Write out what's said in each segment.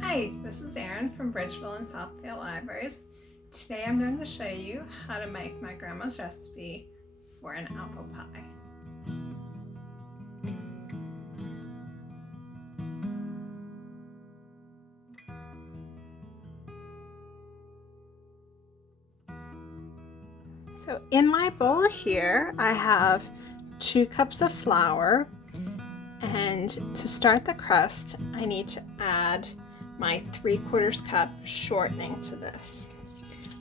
Hi, this is Erin from Bridgeville and Southdale Libraries. Today I'm going to show you how to make my grandma's recipe for an apple pie. So in my bowl here I have 2 cups of flour, and to start the crust I need to add my 3/4 cup shortening to this.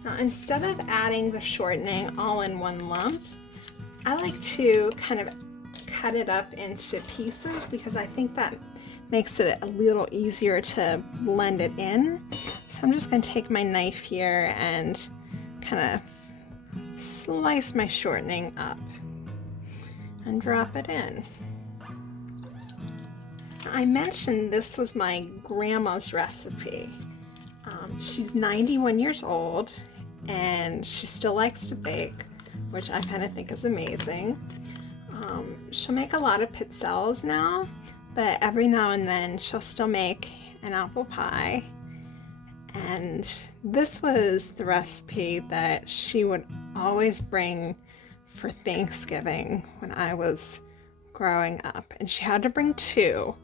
Now instead of adding the shortening all in one lump, I like to kind of cut it up into pieces because I think that makes it a little easier to blend it in. So I'm just going to take my knife here and kind of slice my shortening up and drop it in. I mentioned this was my grandma's recipe. She's 91 years old and she still likes to bake, which I kind of think is amazing. She'll make a lot of pizzelles now, but every now and then she'll still make an apple pie. And this was the recipe that she would always bring for Thanksgiving when I was growing up. And she had to bring 2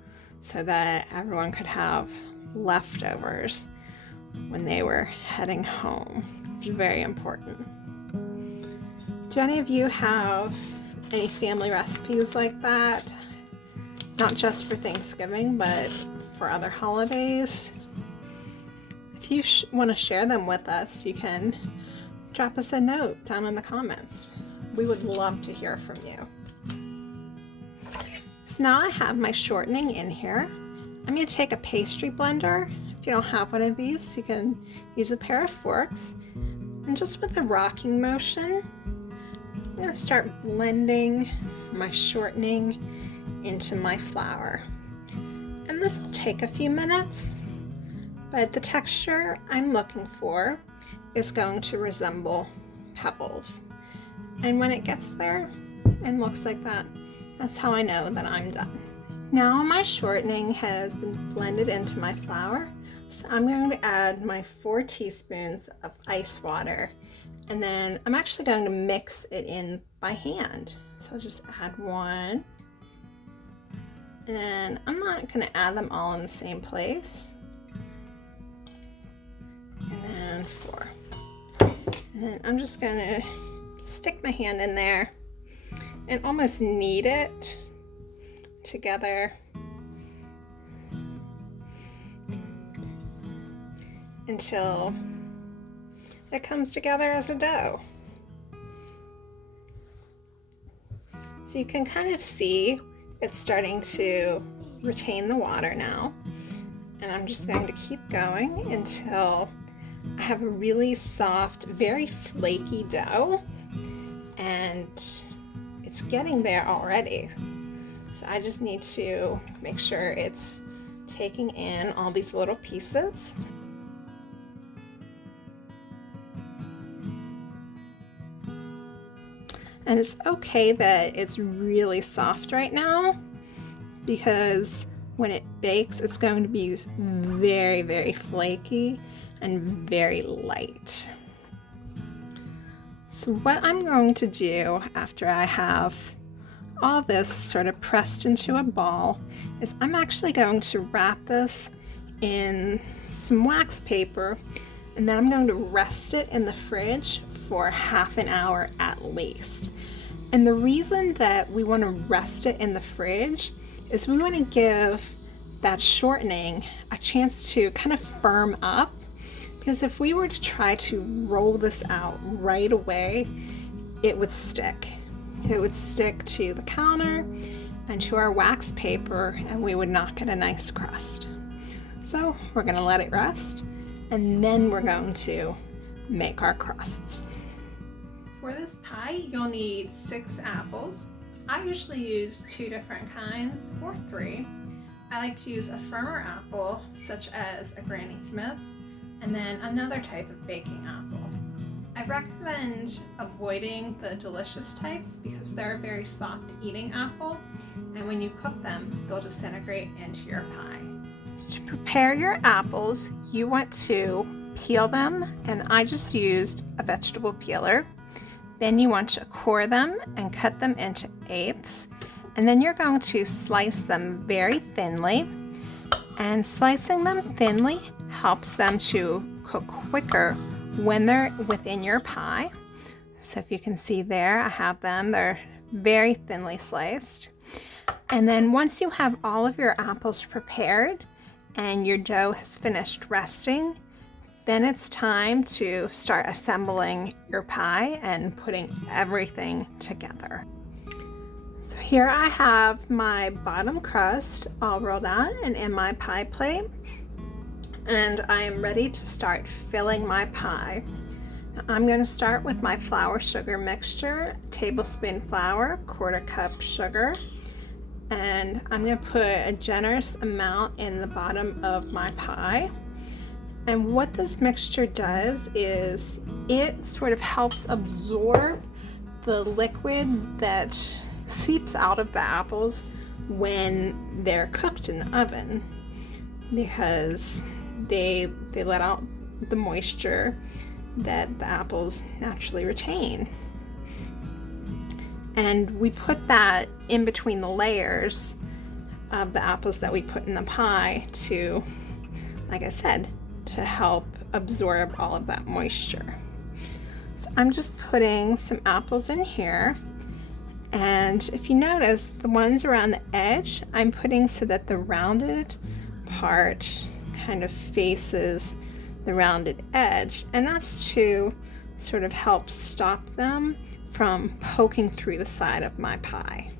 so that everyone could have leftovers when they were heading home, which is very important. Do any of you have any family recipes like that? Not just for Thanksgiving, but for other holidays? If you want to share them with us, you can drop us a note down in the comments. We would love to hear from you. So now I have my shortening in here. I'm going to take a pastry blender. If you don't have one of these, you can use a pair of forks. And just with a rocking motion, I'm going to start blending my shortening into my flour. And this will take a few minutes, but the texture I'm looking for is going to resemble pebbles. And when it gets there and looks like that, that's how I know that I'm done. Now my shortening has been blended into my flour, so I'm going to add my 4 teaspoons of ice water, and then I'm actually going to mix it in by hand. So I'll just add 1, and I'm not going to add them all in the same place, and then 4. And then I'm just going to stick my hand in there and almost knead it together until it comes together as a dough. So you can kind of see it's starting to retain the water now, and I'm just going to keep going until I have a really soft, very flaky dough, and it's getting there already. So I just need to make sure it's taking in all these little pieces. And it's okay that it's really soft right now, because when it bakes, it's going to be very, very flaky and very light. So what I'm going to do after I have all this sort of pressed into a ball is I'm actually going to wrap this in some wax paper, and then I'm going to rest it in the fridge for half an hour at least. And the reason that we want to rest it in the fridge is we want to give that shortening a chance to kind of firm up, because if we were to try to roll this out right away, it would stick. It would stick to the counter and to our wax paper, and we would not get a nice crust. So we're going to let it rest, and then we're going to make our crusts. For this pie, you'll need 6 apples. I usually use 2 different kinds, or 3. I like to use a firmer apple, such as a Granny Smith, and then another type of baking apple. I recommend avoiding the delicious types because they're a very soft eating apple, and when you cook them, they'll disintegrate into your pie. To prepare your apples, you want to peel them, and I just used a vegetable peeler. Then you want to core them and cut them into eighths, and then you're going to slice them very thinly. And slicing them thinly helps them to cook quicker when they're within your pie. So if you can see there, I have them. They're very thinly sliced. And then once you have all of your apples prepared and your dough has finished resting, then it's time to start assembling your pie and putting everything together. So here I have my bottom crust all rolled out and in my pie plate, and I am ready to start filling my pie. Now, I'm going to start with my flour sugar mixture, tablespoon flour, 1/4 cup sugar, and I'm going to put a generous amount in the bottom of my pie. And what this mixture does is it sort of helps absorb the liquid that seeps out of the apples when they're cooked in the oven, because they let out the moisture that the apples naturally retain. And we put that in between the layers of the apples that we put in the pie to, like I said, to help absorb all of that moisture. So I'm just putting some apples in here, and if you notice, the ones around the edge I'm putting so that the rounded part kind of faces the rounded edge, and that's to sort of help stop them from poking through the side of my pie.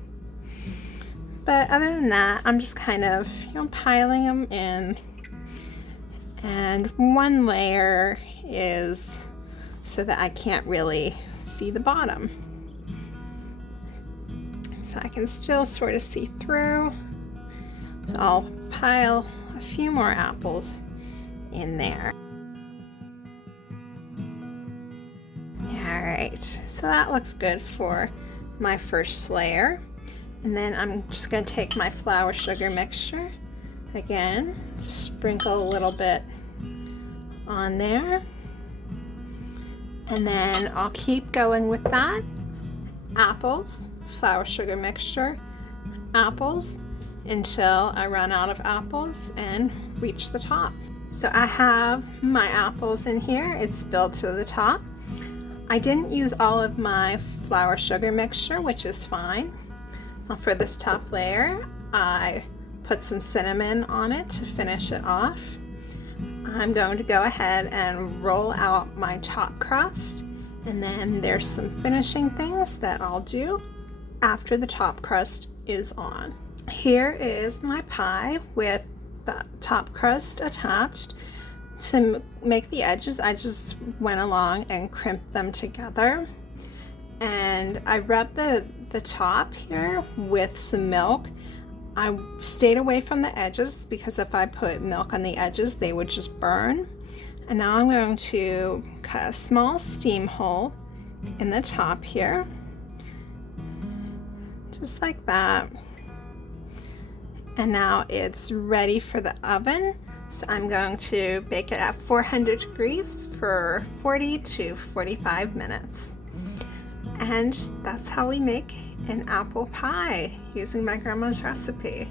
But other than that, I'm just kind of, piling them in. And one layer is so that I can't really see the bottom. So I can still sort of see through. So I'll pile a few more apples in there. Alright, so that looks good for my first layer. And then I'm just going to take my flour sugar mixture. Again, just sprinkle a little bit on there, and then I'll keep going with that. Apples, flour sugar mixture, apples, until I run out of apples and reach the top. So I have my apples in here. It's filled to the top. I didn't use all of my flour sugar mixture, which is fine. Now for this top layer, I put some cinnamon on it to finish it off. I'm going to go ahead and roll out my top crust, and then there's some finishing things that I'll do after the top crust is on. Here is my pie with the top crust attached. To make the edges, I just went along and crimped them together, and I rubbed the top here with some milk. I stayed away from the edges because if I put milk on the edges, they would just burn. And now I'm going to cut a small steam hole in the top here, just like that. And now it's ready for the oven. So I'm going to bake it at 400 degrees for 40 to 45 minutes. And that's how we make an apple pie using my grandma's recipe.